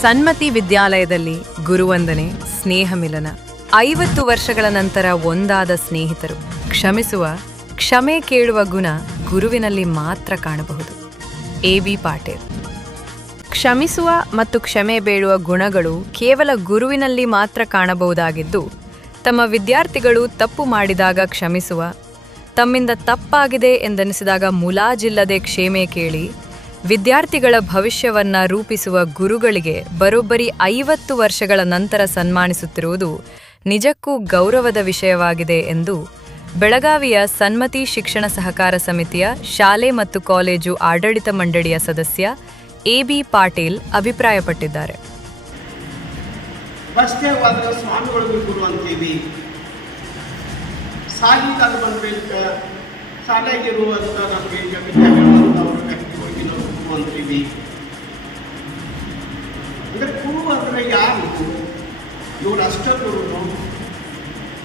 ಸನ್ಮತಿ ವಿದ್ಯಾಲಯದಲ್ಲಿ ಗುರುವಂದನೆ, ಸ್ನೇಹ ಮಿಲನ. 50 ವರ್ಷಗಳ ನಂತರ ಒಂದಾದ ಸ್ನೇಹಿತರು. ಕ್ಷಮಿಸುವ, ಕ್ಷಮೆ ಕೇಳುವ ಗುಣ ಗುರುವಿನಲ್ಲಿ ಮಾತ್ರ ಕಾಣಬಹುದು. ಎ.ಬಿ. ಪಾಟೀಲ್. ಕ್ಷಮಿಸುವ ಮತ್ತು ಕ್ಷಮೆ ಬೇಡುವ ಗುಣಗಳು ಕೇವಲ ಗುರುವಿನಲ್ಲಿ ಮಾತ್ರ ಕಾಣಬಹುದಾಗಿದ್ದು, ತಮ್ಮ ವಿದ್ಯಾರ್ಥಿಗಳು ತಪ್ಪು ಮಾಡಿದಾಗ ಕ್ಷಮಿಸುವ, ತಮ್ಮಿಂದ ತಪ್ಪಾಗಿದೆ ಎಂದೆನಿಸಿದಾಗ ಮುಲಾಜಿಲ್ಲದೆ ಕ್ಷಮೆ ಕೇಳಿ ವಿದ್ಯಾರ್ಥಿಗಳ ಭವಿಷ್ಯವನ್ನ ರೂಪಿಸುವ ಗುರುಗಳಿಗೆ ಬರೋಬ್ಬರಿ 50 ವರ್ಷಗಳ ನಂತರ ಸನ್ಮಾನಿಸುತ್ತಿರುವುದು ನಿಜಕ್ಕೂ ಗೌರವದ ವಿಷಯವಾಗಿದೆ ಎಂದು ಬೆಳಗಾವಿಯ ಸನ್ಮತಿ ಶಿಕ್ಷಣ ಸಹಕಾರ ಸಮಿತಿಯ ಶಾಲೆ ಮತ್ತು ಕಾಲೇಜು ಆಡಳಿತ ಮಂಡಳಿಯ ಸದಸ್ಯ ಎ.ಬಿ. ಪಾಟೀಲ್ ಅಭಿಪ್ರಾಯಪಟ್ಟಿದ್ದಾರೆ. ಬಸ್ತೇವಾದ ಸ್ವಾಮಿಗಳು ಗುರು ಅಂತೀವಿ. ಸಾಲಿದಾಗ ಬಂದ್ಬೇಕ ಶಾಲೆಗಿರುವಂಥ ನಮಗೆ ವಿದ್ಯೆ ಹೇಳುವಂಥವ್ರ ವ್ಯಕ್ತಿಗಳಿಗೆ ನಾವು ಗುರು ಅಂತೀವಿ. ಅಂದರೆ ಗುರು ಅಂದರೆ ಯಾರು? ಇವರು ಅಷ್ಟ ಗುರುನು,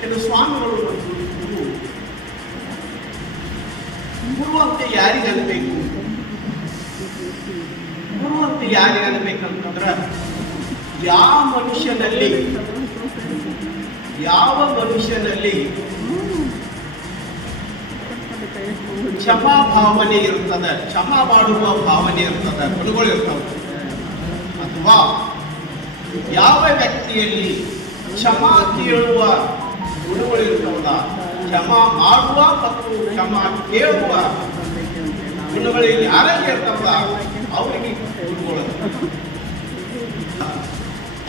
ಇದು ಸ್ವಾಮಿಗಳು ಮತ್ತು ಗುರು. ಗುರು ಅಂತ ಯಾರಿಗೆ ಅನ್ಬೇಕು? ಗುರು ಅಂತ ಯಾರಿಗೆ ಅನ್ಬೇಕಂತಂದ್ರೆ ಯಾವ ಮನುಷ್ಯನಲ್ಲಿ ಕ್ಷಮಾ ಭಾವನೆ ಇರ್ತದೆ, ಕ್ಷಮಾ ಮಾಡುವ ಭಾವನೆ ಇರ್ತದೆ, ಗುಣಗಳು ಇರ್ತವೆ. ಅಥವಾ ಯಾವ ವ್ಯಕ್ತಿಯಲ್ಲಿ ಕ್ಷಮಾ ಕೇಳುವ ಗುಣಗಳು ಇರ್ತವಲ್ಲ, ಕ್ಷಮಾ ಮಾಡುವ ಮತ್ತು ಕ್ಷಮಾ ಕೇಳುವ ಗುಣಗಳು ಯಾರಿಗೆ ಇರ್ತಾವಲ್ಲ ಅವರಿಗೆ ಗುರುಗಳು.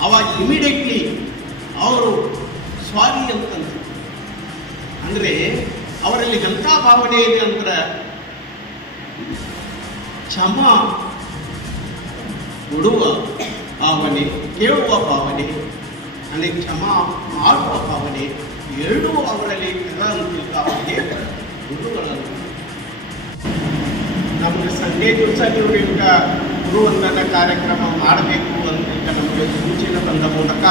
ಅವಾಗ ಇಮಿಡಿಯೇಟ್ಲಿ ಅವರು ಸ್ವಾರಿ ಅಂತಂದ್ರು. ಅಂದರೆ ಅವರಲ್ಲಿ ಎಂಥ ಭಾವನೆ ಇದೆ ಅಂದ್ರೆ ಕ್ಷಮಾ ಕೊಡುವ ಭಾವನೆ, ಕೇಳುವ ಭಾವನೆ, ಅಂದರೆ ಕ್ಷಮಾ ಮಾಡುವ ಭಾವನೆ ಎರಡೂ ಅವರಲ್ಲಿ ಅವರಿಗೆ ಗುರುಗಳನ್ನು. ನಮಗೆ ಸಂಡೇ ದಿವಸ ನೀವು ಈಗ ಗುರುವಂದನ ಕಾರ್ಯಕ್ರಮ ಮಾಡಬೇಕು ಅಂತ ನಮಗೆ ಸೂಚನೆ ಬಂದ ಮೂಲಕ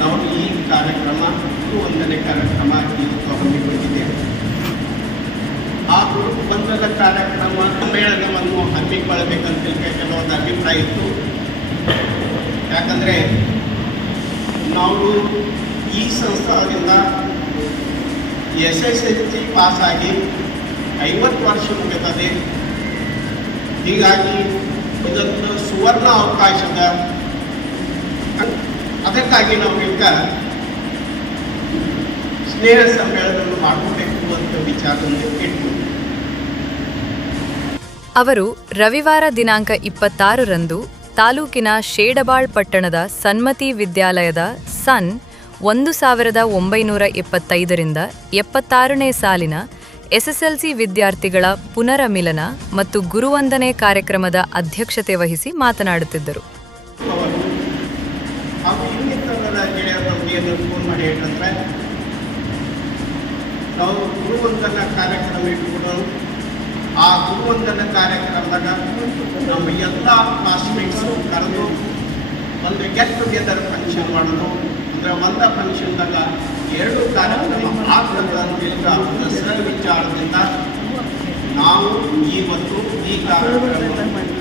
ನಾವು ಈ ಕಾರ್ಯಕ್ರಮ ಗುರುವಂದನೆ ಕಾರ್ಯಕ್ರಮ ಇವತ್ತು ಹಮ್ಮಿಕೊಂಡಿದ್ದೇವೆ. ಆ ಗುರುವಂದನ ಕಾರ್ಯಕ್ರಮ ಸಮ್ಮೇಳನವನ್ನು ಹಮ್ಮಿಕೊಳ್ಳಬೇಕಂತ ಕೆಲವೊಂದು ಅಭಿಪ್ರಾಯ ಇತ್ತು. ಯಾಕಂದರೆ ನಾವು ಈ ಸಂಸ್ಥಾನದಿಂದ SSLC ಪಾಸಾಗಿ 50 ವರ್ಷ ಮುಗಿತದೆ. ಹೀಗಾಗಿ ಇದೊಂದು ಸುವರ್ಣ ಅವಕಾಶದ, ಅದಕ್ಕಾಗಿ ನಾವು ಈಗ ಸ್ನೇಹ ಸಮ್ಮೇಳನವನ್ನು ಮಾಡಬೇಕು ಅಂತ ವಿಚಾರವನ್ನು ಇಟ್ಟು ಅವರು ರವಿವಾರ ದಿನಾಂಕ 26ರಂದು ತಾಲೂಕಿನ ಶೇಡಬಾಳ್ ಪಟ್ಟಣದ ಸನ್ಮತಿ ವಿದ್ಯಾಲಯದ ಸನ್ 1975ರಿಂದ 76ನೇ ಸಾಲಿನ SSLC ವಿದ್ಯಾರ್ಥಿಗಳ ಪುನರಮಿಲನ ಮತ್ತು ಗುರುವಂದನೆ ಕಾರ್ಯಕ್ರಮದ ಅಧ್ಯಕ್ಷತೆ ವಹಿಸಿ ಮಾತನಾಡುತ್ತಿದ್ದರು. ನಾವು ಗುರುವಂದನ ಕಾರ್ಯಕ್ರಮ ಇಟ್ಕೊಂಡು ಆ ಗುರುವಂದನ ಕಾರ್ಯಕ್ರಮದಾಗ ನಮ್ಮ ಎಲ್ಲ ಕ್ಲಾಸ್ಮೇಟ್ಸು ಕರೆದು ಒಂದು ಗೆಟ್ ಟುಗೆದರ್ ಫಂಕ್ಷನ್ ಮಾಡೋದು. ಅಂದರೆ ಒಂದು ಫಂಕ್ಷನ್ದಾಗ 2 ಕಾರ್ಯಕ್ರಮ ಆಗ್ತದಂತ ವಿಚಾರದಿಂದ ನಾವು ಇವತ್ತು ಈ ಕಾರ್ಯಕ್ರಮ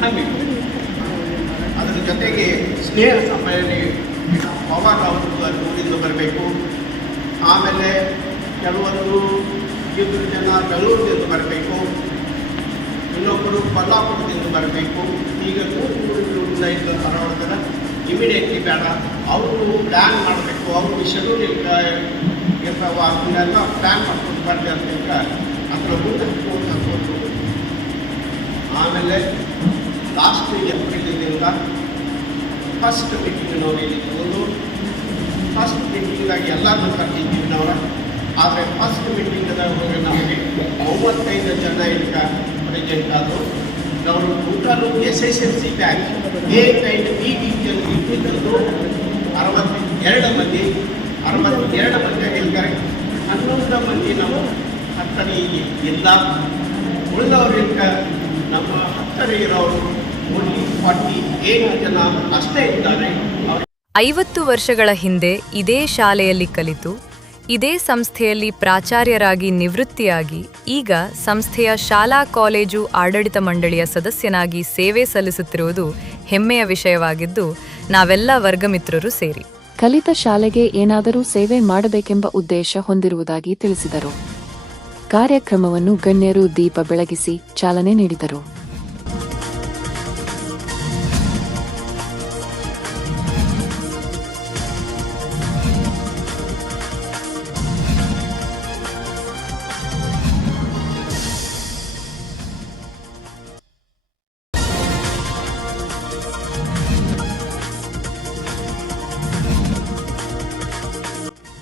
ಹಮ್ಮಿಕೊಂಡಿದ್ದೇವೆ. ಅದರ ಜೊತೆಗೆ ಸ್ನೇಹ ಸಮ್ಮೇಳನ ಪವರ್ ಅವರು ದೂರಿಂದ ಬರಬೇಕು. ಆಮೇಲೆ ಕೆಲವೊಂದು 2 ಜನ ಬೆಂಗಳೂರಿನಿಂದ ಬರಬೇಕು, ಇನ್ನೊಬ್ಬರು ಕೊಲ್ಲಾಪುರದಿಂದ ಬರಬೇಕು. ಈಗ 3 ಹೊರಡ್ತಾರೆ. ಇಮಿಡಿಯೇಟ್ಲಿ ಬೇಡ, ಅವರು ಪ್ಲ್ಯಾನ್ ಮಾಡಬೇಕು. ಅವ್ರಿಗೆ ಶೆಡ್ಯೂಲ್ ಇರ್ತಾವ, ಅದನ್ನೆಲ್ಲ ಪ್ಲ್ಯಾನ್ ಮಾಡ್ಕೊಂಡು ಬರ್ಲಿ ಅಂತ ಅದರ ಮುಂದೆ ಹಾಕೊಂಡು ಆಮೇಲೆ ಲಾಸ್ಟ್ ಏಪ್ರಿಲಿಂದ ಫಸ್ಟ್ ಮೀಟಿಂಗ್ ನಾವು ಇಲ್ಲಿದ್ದು. ಫಸ್ಟ್ ಮೀಟಿಂಗಾಗಿ ಎಲ್ಲರೂ ಕರ್ತಿದ್ದೀವಿ ನಾವು. ಆದರೆ ಫಸ್ಟ್ ಮೀಟಿಂಗ್ದಾಗ ನಮಗೆ 35 ಜನ ಈಗ ಪ್ರೆಸೆಂಟ್ ಆದರು. ನಾವು total SSLC batch A and B division ಇದ್ದಿದ್ದು 62 ಮಂದಿ. 62 ಮಂದಿ ಹೇಳ್ತಾರೆ. 11 ಮಂದಿ ನಾವು ಹತ್ತನೇ ಇಲ್ಲ. ಉಳಿದವರಿಂದ ನಮ್ಮ ಹತ್ತರ ಇರೋರು 48 ಜನ ಅಷ್ಟೇ ಇದ್ದಾರೆ. 50 ವರ್ಷಗಳ ಹಿಂದೆ ಇದೇ ಶಾಲೆಯಲ್ಲಿ ಕಲಿತು ಇದೇ ಸಂಸ್ಥೆಯಲ್ಲಿ ಪ್ರಾಚಾರ್ಯರಾಗಿ ನಿವೃತ್ತಿಯಾಗಿ ಈಗ ಸಂಸ್ಥೆಯ ಶಾಲಾ ಕಾಲೇಜು ಆಡಳಿತ ಮಂಡಳಿಯ ಸದಸ್ಯನಾಗಿ ಸೇವೆ ಸಲ್ಲಿಸುತ್ತಿರುವುದು ಹೆಮ್ಮೆಯ ವಿಷಯವಾಗಿದ್ದು ನಾವೆಲ್ಲ ವರ್ಗಮಿತ್ರರು ಸೇರಿ ಕಲಿತ ಶಾಲೆಗೆ ಏನಾದರೂ ಸೇವೆ ಮಾಡಬೇಕೆಂಬ ಉದ್ದೇಶ ಹೊಂದಿರುವುದಾಗಿ ತಿಳಿಸಿದರು. ಕಾರ್ಯಕ್ರಮವನ್ನು ಗಣ್ಯರು ದೀಪ ಬೆಳಗಿಸಿ ಚಾಲನೆ ನೀಡಿದರು.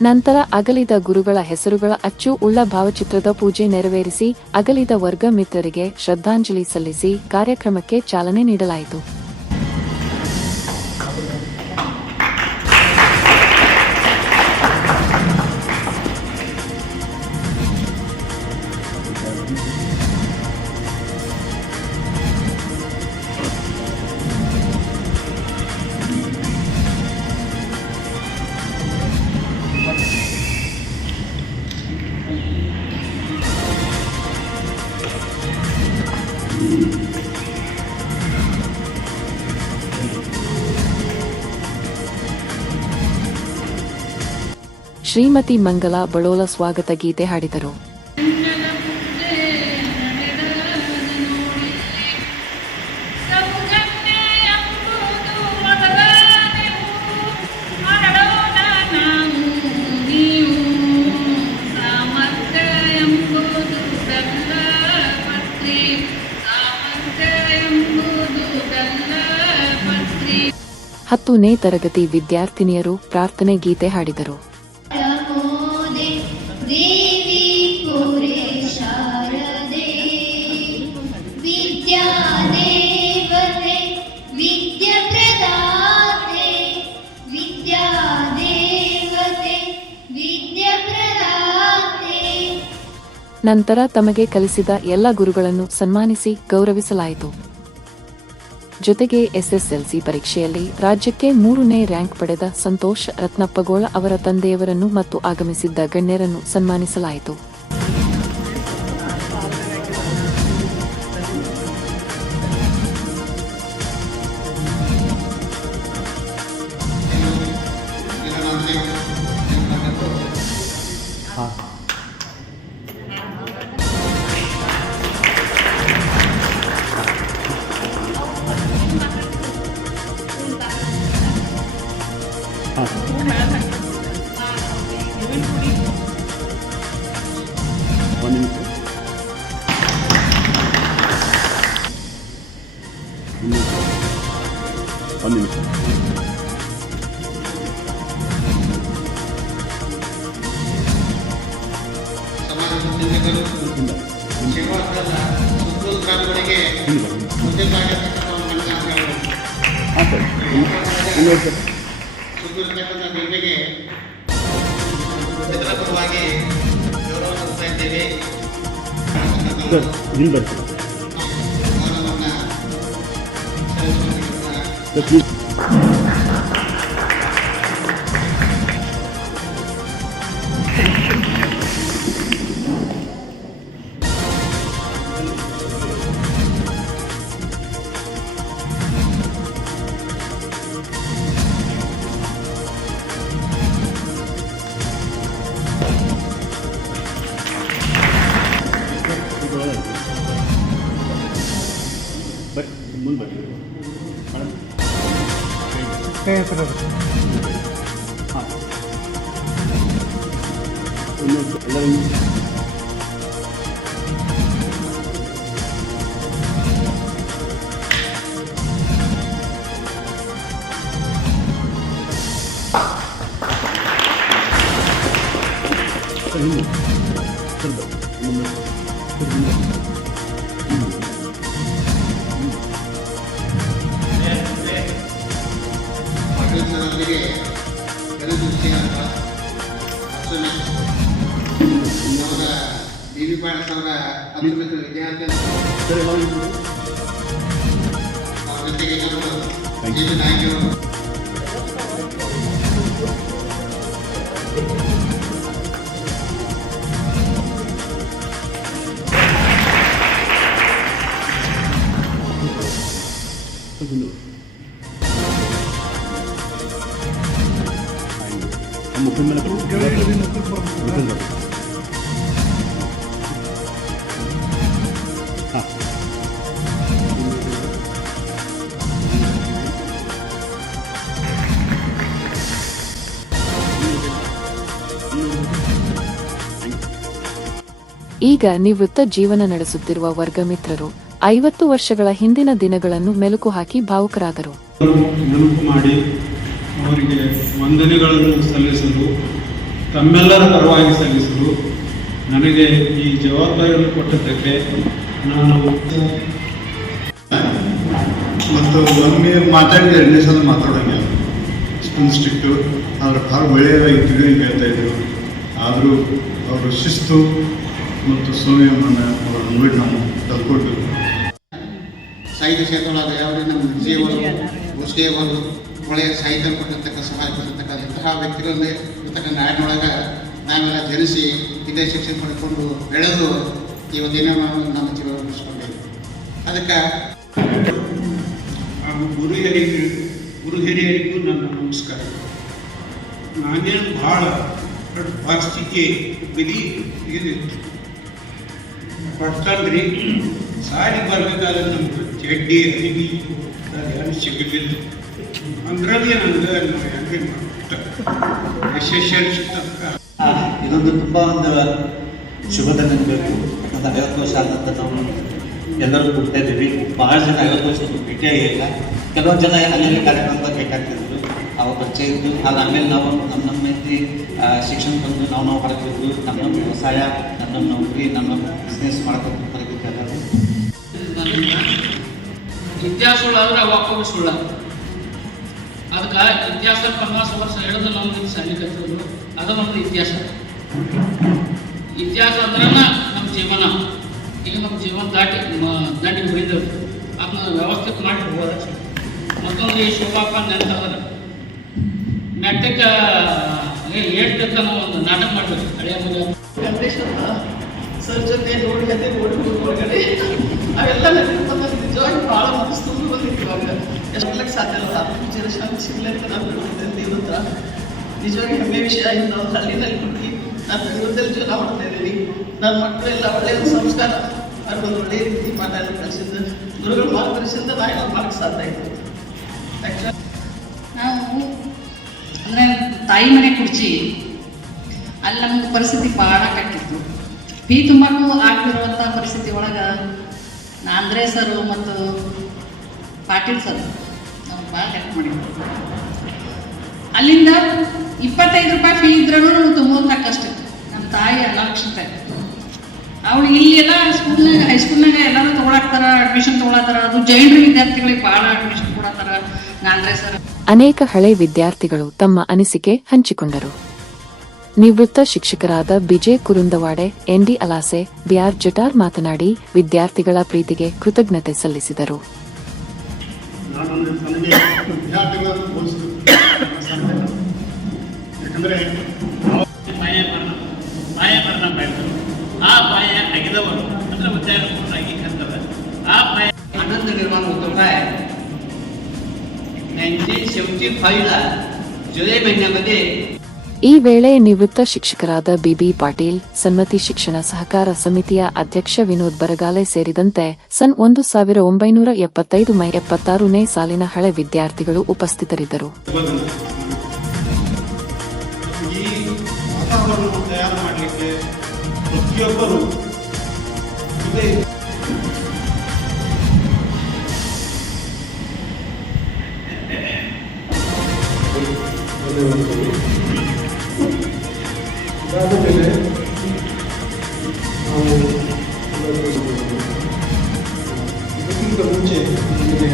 ನಂತರ ಅಗಲಿದ ಗುರುಗಳ ಹೆಸರುಗಳ ಅಚ್ಚು ಉಳ್ಳ ಭಾವಚಿತ್ರದ ಪೂಜೆ ನೆರವೇರಿಸಿ ಅಗಲಿದ ವರ್ಗ ಮಿತ್ರರಿಗೆ ಶ್ರದ್ಧಾಂಜಲಿ ಸಲ್ಲಿಸಿ ಕಾರ್ಯಕ್ರಮಕ್ಕೆ ಚಾಲನೆ ನೀಡಲಾಯಿತು. ಶ್ರೀಮತಿ ಮಂಗಲ ಬಳೋಲ ಸ್ವಾಗತ ಗೀತೆ ಹಾಡಿದರು. ಹತ್ತನೇ ತರಗತಿ ವಿದ್ಯಾರ್ಥಿನಿಯರು ಪ್ರಾರ್ಥನೆ ಗೀತೆ ಹಾಡಿದರು. ನಂತರ ತಮಗೆ ಕಲಿಸಿದ ಎಲ್ಲ ಗುರುಗಳನ್ನು ಸನ್ಮಾನಿಸಿ ಗೌರವಿಸಲಾಯಿತು. ಜೊತೆಗೆ ಎಸ್ಎಸ್ಎಲ್ಸಿ ಪರೀಕ್ಷೆಯಲ್ಲಿ ರಾಜ್ಯಕ್ಕೆ 3ನೇ ರ್ಯಾಂಕ್ ಪಡೆದ ಸಂತೋಷ್ ರತ್ನಪ್ಪಗೋಳ ಅವರ ತಂದೆಯವರನ್ನು ಮತ್ತು ಆಗಮಿಸಿದ್ದ ಗಣ್ಯರನ್ನು ಸನ್ಮಾನಿಸಲಾಯಿತು. ಈಗ ನಿವೃತ್ತ ಜೀವನ ನಡೆಸುತ್ತಿರುವ ವರ್ಗ ಮಿತ್ರರು 50 ವರ್ಷಗಳ ಹಿಂದಿನ ದಿನಗಳನ್ನು ಮೆಲುಕು ಹಾಕಿ ಭಾವುಕರಾದರು. ನೆನಪು ಮಾಡಿ ಅವರಿಗೆ ವಂದನೆಗಳನ್ನು ಸಲ್ಲಿಸಲು, ತಮ್ಮೆಲ್ಲರ ಪರವಾಗಿ ಸಲ್ಲಿಸಲು ನನಗೆ ಈ ಜವಾಬ್ದಾರಿಯನ್ನು ಕೊಟ್ಟದ್ದಕ್ಕೆ ನಾನು ಮತ್ತು ಒಮ್ಮೆ ಮಾತಾಡಿದ್ರೆ 2 ಸಲ ಮಾತಾಡೋಂಗಿಲ್ಲ, ಇಷ್ಟೊಂದು ಸ್ಟ್ರಿಕ್ಟು. ಆದರೆ ಭಾಳ ಒಳ್ಳೆಯ ತಿಳಿಗೆ ಹೇಳ್ತಾ ಇದ್ರು. ಆದರೂ ಅವರು ಶಿಸ್ತು ಮತ್ತು ಸಂಯಮವನ್ನು ಅವರ ನೋಡಿ ನಾವು ಕಲ್ತ್ಕೊಂಡು ಸಾಹಿತ್ಯ ಕ್ಷೇತ್ರದೊಳಗೆ ಯಾವುದೇ ನಮ್ಮ ವಿಜಯವರು, ಮುಸ್ಲಿಮರು ಒಳ್ಳೆಯ ಸಾಹಿತ್ಯ ಕೊಟ್ಟಿರ್ತಕ್ಕ ಸಹಾಯ ಕೊಟ್ಟಿರ್ತಕ್ಕಂಥ ಇಂತಹ ವ್ಯಕ್ತಿಗಳಲ್ಲಿ ಇರ್ತಕ್ಕಂಥ ನಾಡಿನೊಳಗೆ ನಾವೆಲ್ಲ ಜನಿಸಿ ಇದೇ ಶಿಕ್ಷಣ ಪಡ್ಕೊಂಡು ಬೆಳೆದು ಇವತ್ತಿನ ನಮ್ಮ ಜೀವನ ರೂಪಿಸ್ಕೊಂಡಿದ್ದೀವಿ. ಅದಕ್ಕೆ ಹಾಗೂ ಗುರು ಹಿರಿಯರಿಗೂ ನನ್ನ ನಮಸ್ಕಾರ. ನಾನೇನು ಭಾಳ ಪರಿಸ್ಥಿತಿ ಬಿಡಿ ಇದು ಪಡ್ತಾನ್ರಿ. ಸಾರಿ ಬರಬೇಕಾದ್ರೆ ನಮ್ಗೆ ಚಡ್ಡಿ ಅರಿವಿ ಯಾರು ಸಿಗಲಿಲ್ಲ. ಅಂದ್ರಲ್ಲಿ ನನಗೆ ಹೆಂಗೆ ಯಶಸ್ವಿ ಇದೊಂದು ತುಂಬ ಒಂದು ಶುಭದ ನೆನಪಬೇಕು. ಯಾಕಂದ್ರೆ 50 ವರ್ಷ ಆದಂತ ನಾವು ಎಲ್ಲರೂ ಕೊಡ್ತಾ ಇದ್ದೀವಿ. ಬಹಳ ಜನ 50 ವರ್ಷ ಭೇಟಿಯಾಗಿಲ್ಲ. ಕೆಲವೊಂದು ಜನ ಅಲ್ಲಿ ಕಾರ್ಯಕ್ರಮದಾಗ ಬೇಕಾಗ್ತಿದ್ರು, ಅವ ಪರಿಚಯ ಇದ್ದು. ಆಮೇಲೆ ನಾವು ನಮ್ಮ ಮಂದಿ ಶಿಕ್ಷಣ ಬಂದು ನಾವು ಹೊರಗಿದ್ದು ನಮ್ಮ ವ್ಯವಸಾಯ, ನಮ್ಮ ನೌಕರಿ, ನಮ್ಮ ಬಿಸ್ನೆಸ್ ಮಾಡ್ಕೊಂಡು ಹೊರಗಿದ್ದೆಲ್ಲ ಇತಿಹಾಸ ಸುಳ್ಳಾದ್ರೆ ವಾಕೋಬಿ ಸುಳ್ಳ. ಅದಕ್ಕೆ ಇತಿಹಾಸ 50 ವರ್ಷ ಹೇಳಿದ್ರೆ ನಮ್ಗೆ ಸೈನಿಕರು ಅದು ನಮ್ದು ಇತಿಹಾಸ. ಇತಿಹಾಸ ಅಂದ್ರೆ ನಮ್ಮ ಜೀವನ. ಈಗ ನಮ್ಮ ಜೀವನ ದಾಟಿ ಹೊಡಿದೆವು. ಅದನ್ನ ವ್ಯವಸ್ಥಿತ ಮಾಡಿ ಹೋಗೋದ. ಮತ್ತೊಂದು ಈ ಶೋಭಾಪ ನೆನಪಂದ್ರೆ ನಾಟಕ ಎಷ್ಟು ನಾವು ಒಂದು ನಾಟಕ ಮಾಡಬೇಕು. ಹಳೆಯ ಗಂಟೇಶ್ವರ ಸರ್ ಜೊತೆ ನೋಡಿ ಹೊರಗಡೆ ಅವೆಲ್ಲ ನಿಜವಾಗಿ ಭಾಳ ಮನಸ್ಸು ಬಂದಿತ್ತು. ಇವಾಗ ಎಷ್ಟು ಸಾಧ್ಯ ಇಲ್ಲ. ಆತ್ಮೀಯ ಶಾಂತಿ ಸಿಗಲಿ ಅಂತ ನಾನು ಹತ್ರ ನಿಜವಾಗಿ ಹೆಮ್ಮೆ ವಿಷಯ. ಇನ್ನು ಹಳ್ಳಿನಲ್ಲಿ ಹುಡುಗಿ ನಾನು ಬೆಂಗಳೂರಲ್ಲಿ ಜೀವನ ಮಾಡ್ತಾ ಇದ್ದೀನಿ. ನನ್ನ ಮಕ್ಕಳೆಲ್ಲ ಒಳ್ಳೆಯ ಸಂಸ್ಕಾರ ಅವ್ರಿಗೊಂದು ಒಳ್ಳೆಯ ರೀತಿ ಮಾತಾಡೋದು ಕಲಿಸಿದ್ದು ಗುರುಗಳು ಮಾರ್ಗದರ್ಶನದಿಂದ ನಾನು ಮಾಡಕ್ಕೆ ಸಾಧ್ಯ ಆಯಿತು. ನಾವು ಅಂದರೆ ತಾಯಿ ಮನೆ ಕುರ್ಚಿ ಅಲ್ಲಿ ನಮ್ಗೆ ಪರಿಸ್ಥಿತಿ ಭಾಳ ಕಟ್ಟಿತ್ತು. ಫೀ ತುಂಬಕ್ಕೂ ಆಗ್ತಿರುವಂಥ ಪರಿಸ್ಥಿತಿ ಒಳಗೆ ನಾಂದ್ರೆ ಸರ್ ಮತ್ತು ಪಾಟೀಲ್ ಸರ್ ನಮ್ಗೆ ಭಾಳ ಹೆಲ್ಪ್ ಮಾಡಿದ್ರು. ಅಲ್ಲಿಂದ 25 ರೂಪಾಯಿ ಫೀ ಇದ್ರೂ ನಾವು ತುಂಬೋದು ತಕ್ಕಷ್ಟಿತ್ತು. ನಮ್ಮ ತಾಯಿ 4 ಲಕ್ಷ ರೂಪಾಯಿ. ಅವಳು ಇಲ್ಲೆಲ್ಲ ಸ್ಕೂಲ್ನಾಗ ಹೈಸ್ಕೂಲ್ನಾಗ ಎಲ್ಲರೂ ತೊಗೊಳಾಕ್ತಾರ, ಅಡ್ಮಿಷನ್ ತೊಗೊಳತ್ತಾರ. ಅದು ಜೈನರ ವಿದ್ಯಾರ್ಥಿಗಳಿಗೆ ಭಾಳ ಅಡ್ಮಿಷನ್ ಕೊಡತ್ತಾರ. ನಾಂದ್ರೆ ಸರ್ ಅನೇಕ ಹಳೆ ವಿದ್ಯಾರ್ಥಿಗಳು ತಮ್ಮ ಅನಿಸಿಕೆ ಹಂಚಿಕೊಂಡರು. ನಿವೃತ್ತ ಶಿಕ್ಷಕರಾದ ಬಿಜೆ ಕುರುಂದವಾಡೆ, ಎನ್ ಡಿ ಅಲಾಸೆ, ಬಿಆರ್ ಜಟಾರ್ ಮಾತನಾಡಿ ವಿದ್ಯಾರ್ಥಿಗಳ ಪ್ರೀತಿಗೆ ಕೃತಜ್ಞತೆ ಸಲ್ಲಿಸಿದರು. ಯಾಕಂದರೆ ಪಾಯ ಮರಣ ಬೆಳೆದು ಆ ಪಾಯ ಅಗಿದವರು ಅಂದರೆ ವಿದ್ಯಾರ್ಥಿಗಳಾಗಿ ಕರ್ತವೆ. ಆ ಪಾಯ आनंद निर्माण होतो काय 1975ला जुलै महिन्यामध्ये ಈ ವೇಳೆ ನಿವೃತ್ತ ಶಿಕ್ಷಕರಾದ ಬಿಬಿ ಪಾಟೀಲ್, ಸನ್ಮತಿ ಶಿಕ್ಷಣ ಸಹಕಾರ ಸಮಿತಿಯ ಅಧ್ಯಕ್ಷ ವಿನೋದ್ ಬರಗಾಲೆ ಸೇರಿದಂತೆ ಸನ್ 1975 ಮೈ 76ನೇ ಸಾಲಿನ ಹಳೆ ವಿದ್ಯಾರ್ಥಿಗಳು ಉಪಸ್ಥಿತರಿದ್ದರು. ಈ ವಾತಾವರಣವನ್ನು ತಯಾರು ಮಾಡಲಿಕ್ಕೆ ಪ್ರತಿಯೊಬ್ಬರು ಇದೇ ಇದಾದ ಮೇಲೆ ನಾವು ಇದಕ್ಕಿಂತ ಮುಂಚೆ ನಮಗೆ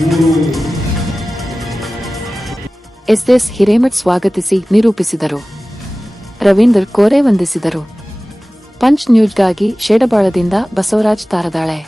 3 ಎಸ್ ಹಿರೇಮಠ್ ಸ್ವಾಗತಿಸಿ ನಿರೂಪಿಸಿದರು. ರವೀಂದರ್ ಕೋರೆ ವಂದಿಸಿದರು. ಪಂಚ್ ನ್ಯೂಸ್ಗಾಗಿ ಶೇಡಬಾಳದಿಂದ ಬಸವರಾಜ್ ತಾರದಾಳೆ.